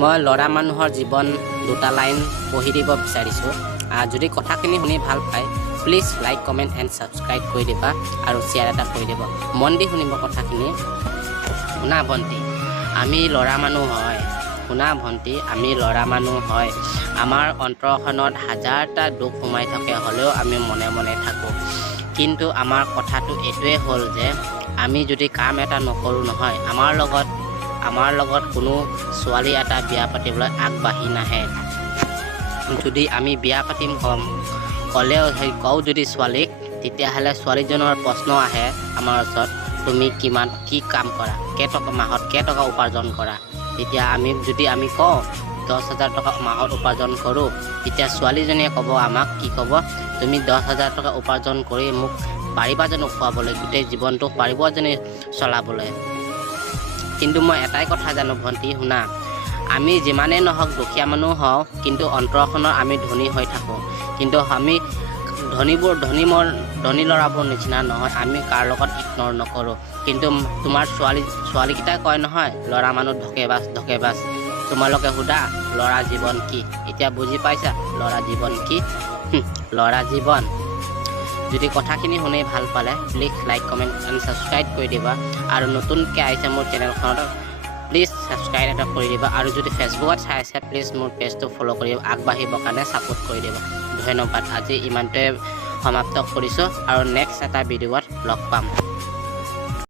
মই ল'ৰা মানুহৰ জীৱন দুটা লাইন পঢ়ি দিব বিচাৰিছোঁ। যদি কথাখিনি শুনি ভাল পায় please like comment and subscribe কৰি দিবা আৰু শ্বেয়াৰ এটা কৰি দিব। মন দি শুনিব কথাখিনি। শুনা ভণ্টি, আমি ল'ৰা মানুহ হয়। শুনা ভণ্টি, আমি ল'ৰা মানুহ হয়। আমাৰ অন্তৰখনত হাজাৰটা দুখ সোমাই থাকে, হ'লেও আমি মনে মনে থাকোঁ। কিন্তু আমাৰ কথাটো এইটোৱে হ'ল যে আমি যদি কাম এটা নকৰোঁ নহয়, আমাৰ লগত কোনো ছোৱালী এটা বিয়া পাতিবলৈ আগবাঢ়ি নাহে। যদি আমি বিয়া পাতিম কওঁ যদি ছোৱালীক, তেতিয়াহ'লে ছোৱালীজনৰ প্ৰশ্ন আহে আমাৰ ওচৰত, তুমি কি কাম কৰা, মাহত কেইটকা উপাৰ্জন কৰা। তেতিয়া যদি আমি কওঁ 10,000 টকা মাহত উপাৰ্জন কৰোঁ, তেতিয়া ছোৱালীজনীয়ে ক'ব আমাক, কি ক'ব, তুমি 10,000 টকা উপাৰ্জন কৰি মোক পাৰিবা জানো খুৱাবলৈ, গোটেই জীৱনটো পাৰিব জানো চলাবলৈ। কিন্তু মই এটাই কথা জানো ভণ্টি, শুনা, আমি যিমানেই নহওক দুখীয়া মানুহ হওঁ, কিন্তু অন্তৰখনৰ আমি ধনী হৈ থাকোঁ। কিন্তু আমি ধনী ল'ৰাবোৰ নিচিনা নহয়, আমি কাৰ লগত ইগন'ৰ নকৰোঁ। কিন্তু তোমাৰ ছোৱালীকেইটাই কয় নহয়, ল'ৰা মানুহ ধকেবাজ। তোমালোকে সোধা ল'ৰা জীৱন কি? এতিয়া বুজি পাইছা ল'ৰা জীৱন কি? ল'ৰা জীৱন। যদি কথাখিনি শুনি ভাল পালে please like comment and subscribe কৰি দিবা। আৰু নতুনকৈ আহিছে মোৰ চেনেলখনত প্লিজ ছাবস্ক্ৰাইব এটা কৰি দিবা। আৰু যদি ফেচবুকত চাই আছে প্লিজ মোৰ পেজটো ফ'ল' কৰি আগবাঢ়িবৰ কাৰণে ছাপোৰ্ট কৰি দিবা। ধন্যবাদ। আজি ইমানটোৱে সমাপ্ত কৰিছোঁ আৰু নেক্সট এটা ভিডিঅ'ত লগ পাম।